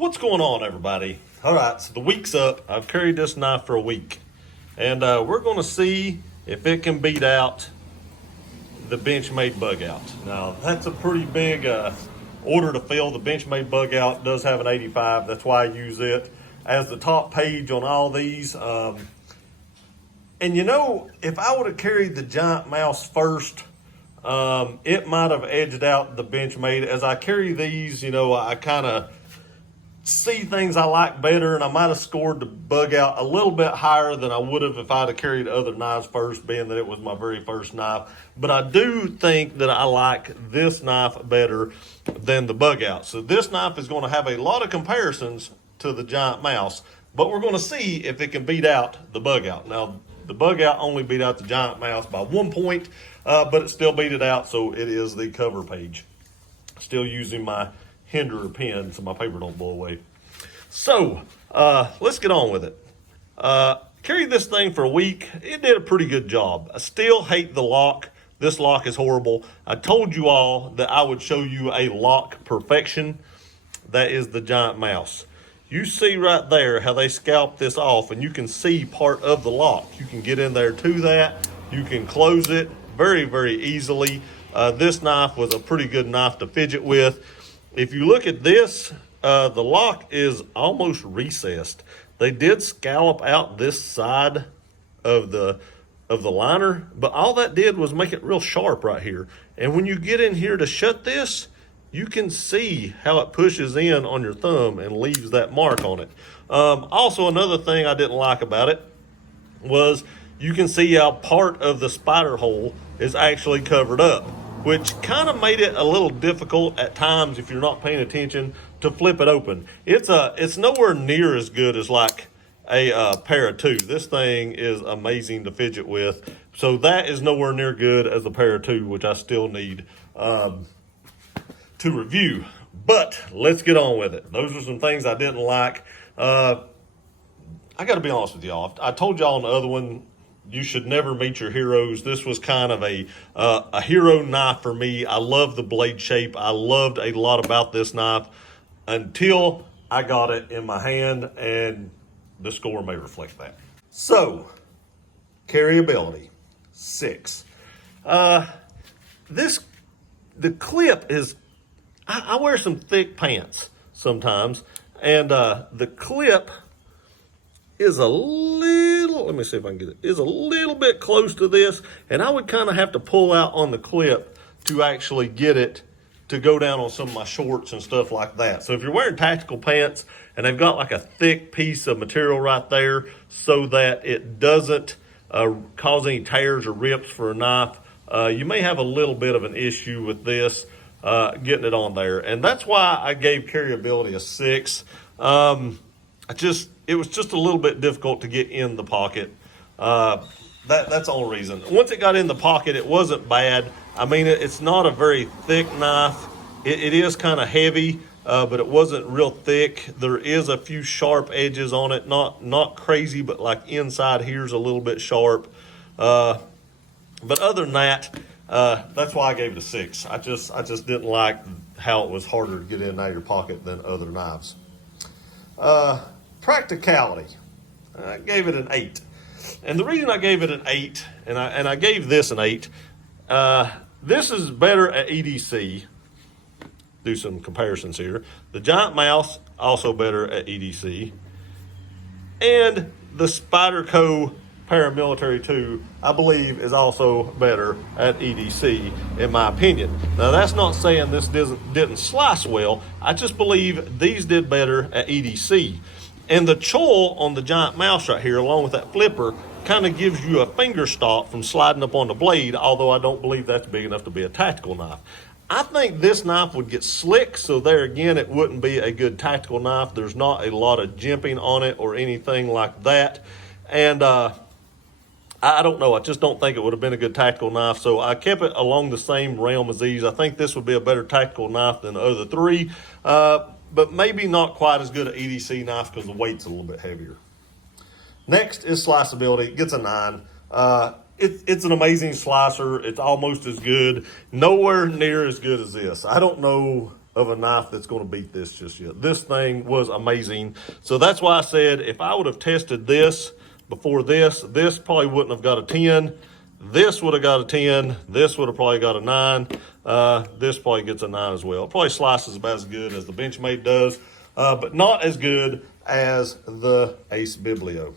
What's going on, everybody? All right, so the week's up. I've carried this knife for a week, and we're going to see if it can beat out the Benchmade Bug Out. Now, that's a pretty big order to fill. The Benchmade Bug Out does have an 85. That's why I use it as the top page on all these. And you know, if I would have carried the Giant Mouse first, it might have edged out the Benchmade. As I carry these, you know, I kind of see things I like better, and I might have scored the Bug Out a little bit higher than I would have if I'd have carried other knives first, being that it was my very first knife. But I do think that I like this knife better than the Bug Out. So this knife is going to have a lot of comparisons to the Giant Mouse, but we're going to see if it can beat out the Bug Out. Now, the Bug Out only beat out the Giant Mouse by 1 point, but it still beat it out, so it is the cover page. Still using my Hinderer pen so my paper don't blow away. So let's get on with it. Carried this thing for a week. It did a pretty good job. I still hate the lock. This lock is horrible. I told you all that I would show you a lock perfection. That is the Giant Mouse. You see right there how they scalped this off, and you can see part of the lock. You can get in there to that. You can close it very, very easily. This knife was a pretty good knife to fidget with. If you look at this, the lock is almost recessed. They did scallop out this side of the liner, but all that did was make it real sharp right here. And when you get in here to shut this, you can see how it pushes in on your thumb and leaves that mark on it. Also, another thing I didn't like about it was you can see how part of the spider hole is actually covered up, which kind of made it a little difficult at times if you're not paying attention to flip it open. It's nowhere near as good as like a pair of two. This thing is amazing to fidget with. So that is nowhere near good as a pair of two, which I still need to review. But let's get on with it. Those are some things I didn't like. I got to be honest with y'all. I told y'all on the other one, you should never meet your heroes. This was kind of a hero knife for me. I love the blade shape. I loved a lot about this knife until I got it in my hand, and the score may reflect that. So, carryability, 6. The clip is, I wear some thick pants sometimes, and the clip is a little, let me see if I can get it, is a little bit close to this, and I would kind of have to pull out on the clip to actually get it to go down on some of my shorts and stuff like that. So if you're wearing tactical pants and they've got like a thick piece of material right there so that it doesn't cause any tears or rips for a knife, you may have a little bit of an issue with this getting it on there. And that's why I gave carryability a 6. It was just a little bit difficult to get in the pocket. That's the only reason. Once it got in the pocket, it wasn't bad. I mean, it's not a very thick knife. It is kind of heavy, but it wasn't real thick. There is a few sharp edges on it, not crazy, but like inside here's a little bit sharp. But other than that, that's why I gave it a 6. I just didn't like how it was harder to get in and out of your pocket than other knives. Practicality, I gave it an 8. And the reason I gave it an 8, and I gave this an 8, this is better at EDC. Do some comparisons here. The Giant Mouse, also better at EDC. And the Spyderco Paramilitary 2, I believe, is also better at EDC, in my opinion. Now, that's not saying this didn't slice well. I just believe these did better at EDC. And the choil on the Giant Mouse right here, along with that flipper, kind of gives you a finger stop from sliding up on the blade, although I don't believe that's big enough to be a tactical knife. I think this knife would get slick, so there again, it wouldn't be a good tactical knife. There's not a lot of jimping on it or anything like that. And I don't know. I just don't think it would have been a good tactical knife, so I kept it along the same realm as these. I think this would be a better tactical knife than the other three. But maybe not quite as good an EDC knife because the weight's a little bit heavier. Next is sliceability. It gets a 9. It's an amazing slicer. It's almost as good. Nowhere near as good as this. I don't know of a knife that's going to beat this just yet. This thing was amazing. So that's why I said if I would have tested this before this probably wouldn't have got a 10. This would have got a 10. This would have probably got a 9. This probably gets a 9 as well. It probably slices about as good as the Benchmade does, but not as good as the Ace Biblio.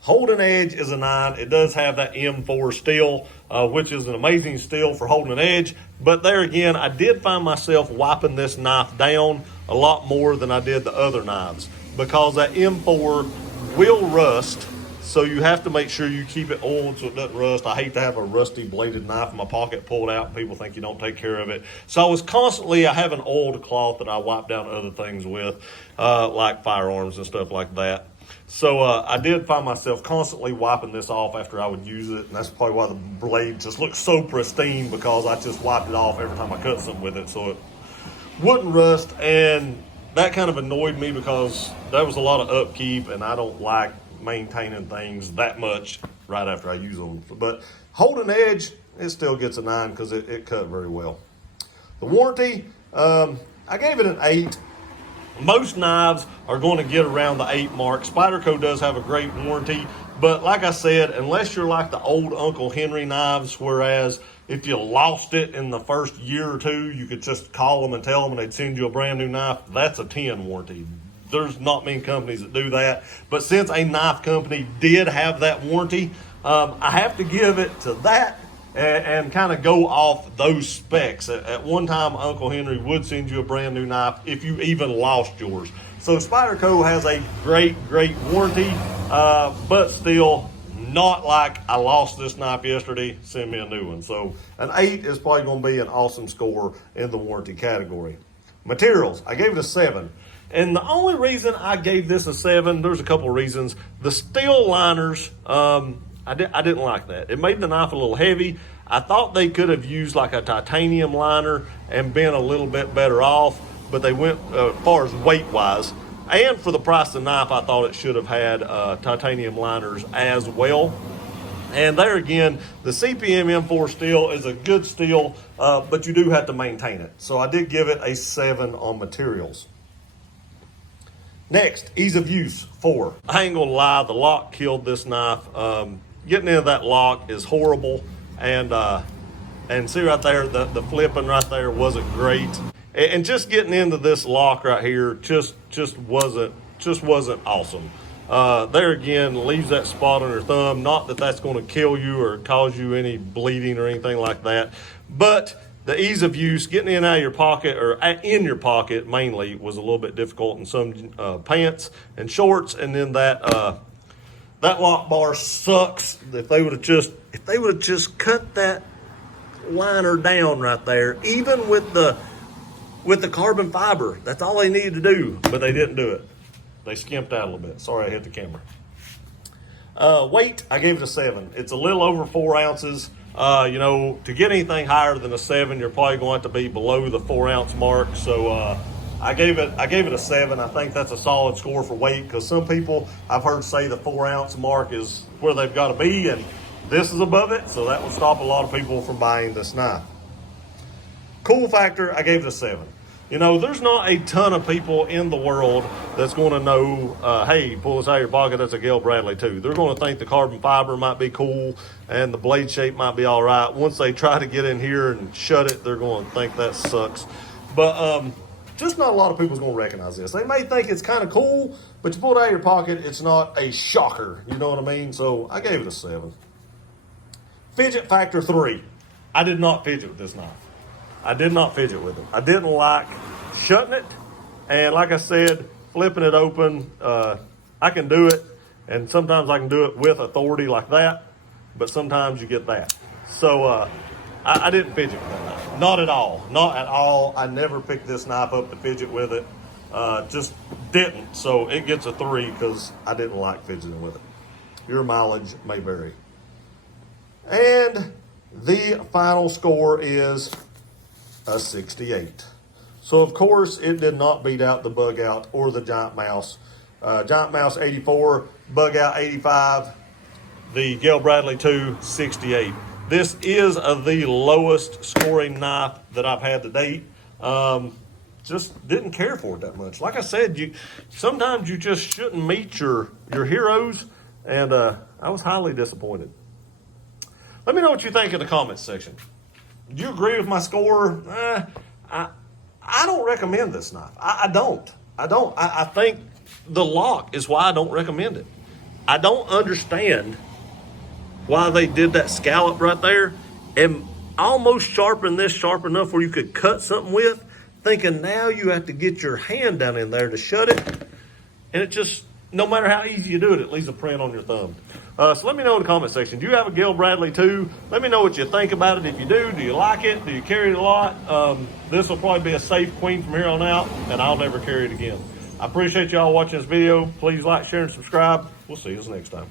Holding edge is a 9. It does have that M4 steel, which is an amazing steel for holding an edge. But there again, I did find myself wiping this knife down a lot more than I did the other knives because that M4 will rust. So you have to make sure you keep it oiled so it doesn't rust. I hate to have a rusty bladed knife in my pocket pulled out and people think you don't take care of it. So I have an oiled cloth that I wipe down other things with, like firearms and stuff like that. So I did find myself constantly wiping this off after I would use it, and that's probably why the blade just looks so pristine, because I just wiped it off every time I cut something with it so it wouldn't rust. And that kind of annoyed me because there was a lot of upkeep, and I don't like maintaining things that much right after I use them. But holding edge, it still gets a 9 because it cut very well. The warranty, I gave it an 8. Most knives are going to get around the 8 mark. Spyderco does have a great warranty, but like I said, unless you're like the old Uncle Henry knives, whereas if you lost it in the first year or two, you could just call them and tell them and they'd send you a brand new knife, that's a 10 warranty. There's not many companies that do that, but since a knife company did have that warranty, I have to give it to that and kind of go off those specs. At one time, Uncle Henry would send you a brand new knife if you even lost yours. So Spyderco has a great warranty, but still not like I lost this knife yesterday, send me a new one. So an 8 is probably going to be an awesome score in the warranty category. Materials, I gave it a 7. And the only reason I gave this a 7, there's a couple of reasons. The steel liners, I didn't like that. It made the knife a little heavy. I thought they could have used like a titanium liner and been a little bit better off, but they went as far as weight-wise. And for the price of the knife, I thought it should have had titanium liners as well. And there again, the CPM M4 steel is a good steel, but you do have to maintain it. So I did give it a 7 on materials. Next, ease of use, 4. I ain't gonna lie, the lock killed this knife. Getting into that lock is horrible, and see right there, the flipping right there wasn't great. And just getting into this lock right here just wasn't awesome. There again, leaves that spot on your thumb. Not that that's going to kill you or cause you any bleeding or anything like that, but the ease of use, getting in and out of your pocket, or in your pocket mainly, was a little bit difficult in some pants and shorts. And then that lock bar sucks. If they would have just cut that liner down right there, even with the carbon fiber, that's all they needed to do, but they didn't do it. They skimped out a little bit. Sorry, I hit the camera. Weight, I gave it a 7. It's a little over 4 ounces. To get anything higher than a 7, you're probably going to have to be below the 4 ounce mark. So I gave it a 7. I think that's a solid score for weight, because some people I've heard say the 4 ounce mark is where they've got to be, and this is above it, so that will stop a lot of people from buying this knife. Cool factor, I gave it a 7. There's not a ton of people in the world that's going to know, hey, pull this out of your pocket, that's a Gayle Bradley too. They're going to think the carbon fiber might be cool and the blade shape might be all right. Once they try to get in here and shut it, they're going to think that sucks. But just not a lot of people's going to recognize this. They may think it's kind of cool, but you pull it out of your pocket, it's not a shocker. You know what I mean? So I gave it a 7. Fidget Factor 3. I did not fidget with this knife. I did not fidget with it. I didn't like shutting it, and like I said, flipping it open, I can do it, and sometimes I can do it with authority like that, but sometimes you get that. So I didn't fidget with that knife. Not at all. Not at all. I never picked this knife up to fidget with it. Just didn't. So it gets a 3 because I didn't like fidgeting with it. Your mileage may vary. And the final score is a 68. So of course it did not beat out the Bug Out or the Giant Mouse. Giant Mouse 84, Bug Out 85, the Gayle Bradley 2 68. This is the lowest scoring knife that I've had to date. Just didn't care for it that much. Like I said, sometimes you just shouldn't meet your heroes, and I was highly disappointed. Let me know what you think in the comments section. Do you agree with my score? I don't recommend this knife. I don't. I think the lock is why I don't recommend it. I don't understand why they did that scallop right there and almost sharpened this sharp enough where you could cut something with, thinking now you have to get your hand down in there to shut it. And it just, no matter how easy you do it, it leaves a print on your thumb. So let me know in the comment section. Do you have a Gayle Bradley too? Let me know what you think about it. If you do you like it? Do you carry it a lot? This will probably be a safe queen from here on out, and I'll never carry it again. I appreciate y'all watching this video. Please like, share, and subscribe. We'll see you next time.